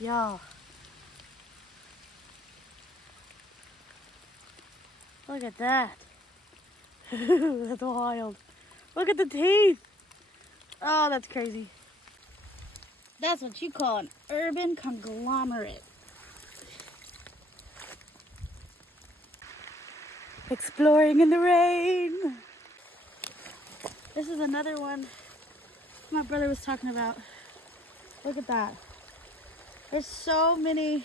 Y'all. Look at that. That's wild. Look at the teeth. Oh, that's crazy. That's what you call an urban conglomerate. Exploring in the rain. This is another one my brother was talking about. Look at that. There's so many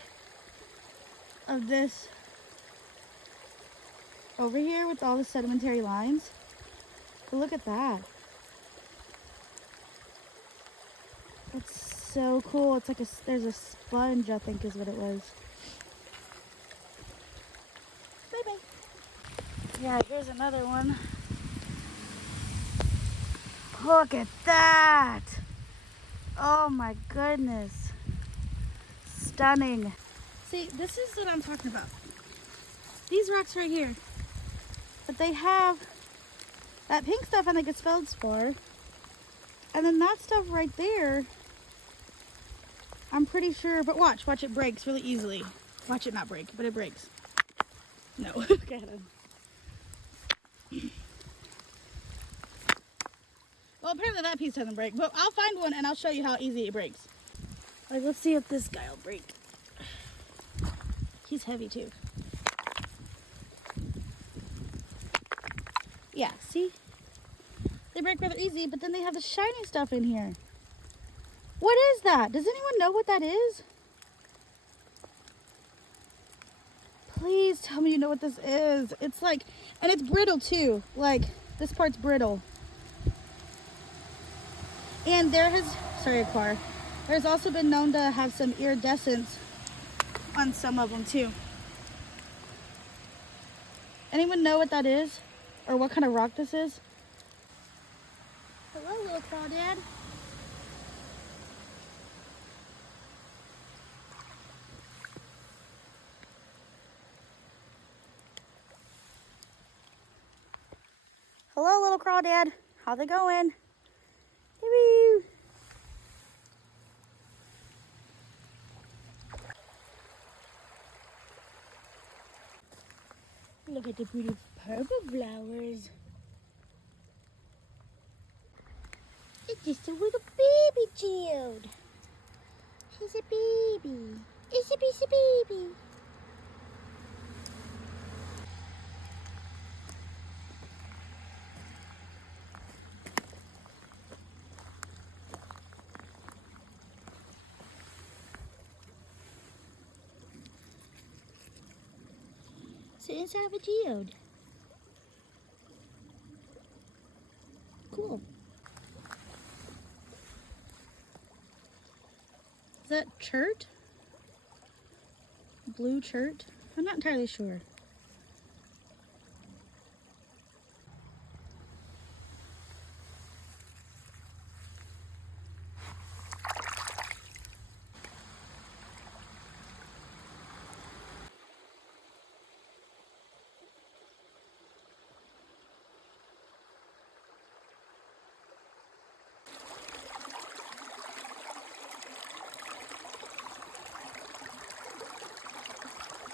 of this over here with all the sedimentary lines. But look at that. That's so cool. It's like there's a sponge, I think is what it was. Bye-bye. Yeah, here's another one. Look at that. Oh my goodness. Stunning. See, this is what I'm talking about. These rocks right here. But they have that pink stuff, I think it's feldspar. And then that stuff right there, I'm pretty sure, but watch it breaks really easily. Watch it not break, but it breaks. No, okay. Well, apparently that piece doesn't break, but I'll find one and I'll show you how easy it breaks. Like, let's see if this guy will break. He's heavy too. Yeah, see? They break rather easy, but then they have the shiny stuff in here. What is that? Does anyone know what that is? Please tell me you know what this is. It's like, and it's brittle too. Like, this part's brittle. And sorry, a car. There's also been known to have some iridescence on some of them too. Anyone know what that is? Or what kind of rock this is? Hello, little crawdad. Hello, little crawdad. How's it going? Woo. Look at the pretty purple flowers. It's just a little baby geode. He's a baby. It's a piece of baby. It's inside of a geode. Cool. Is that chert? Blue chert? I'm not entirely sure.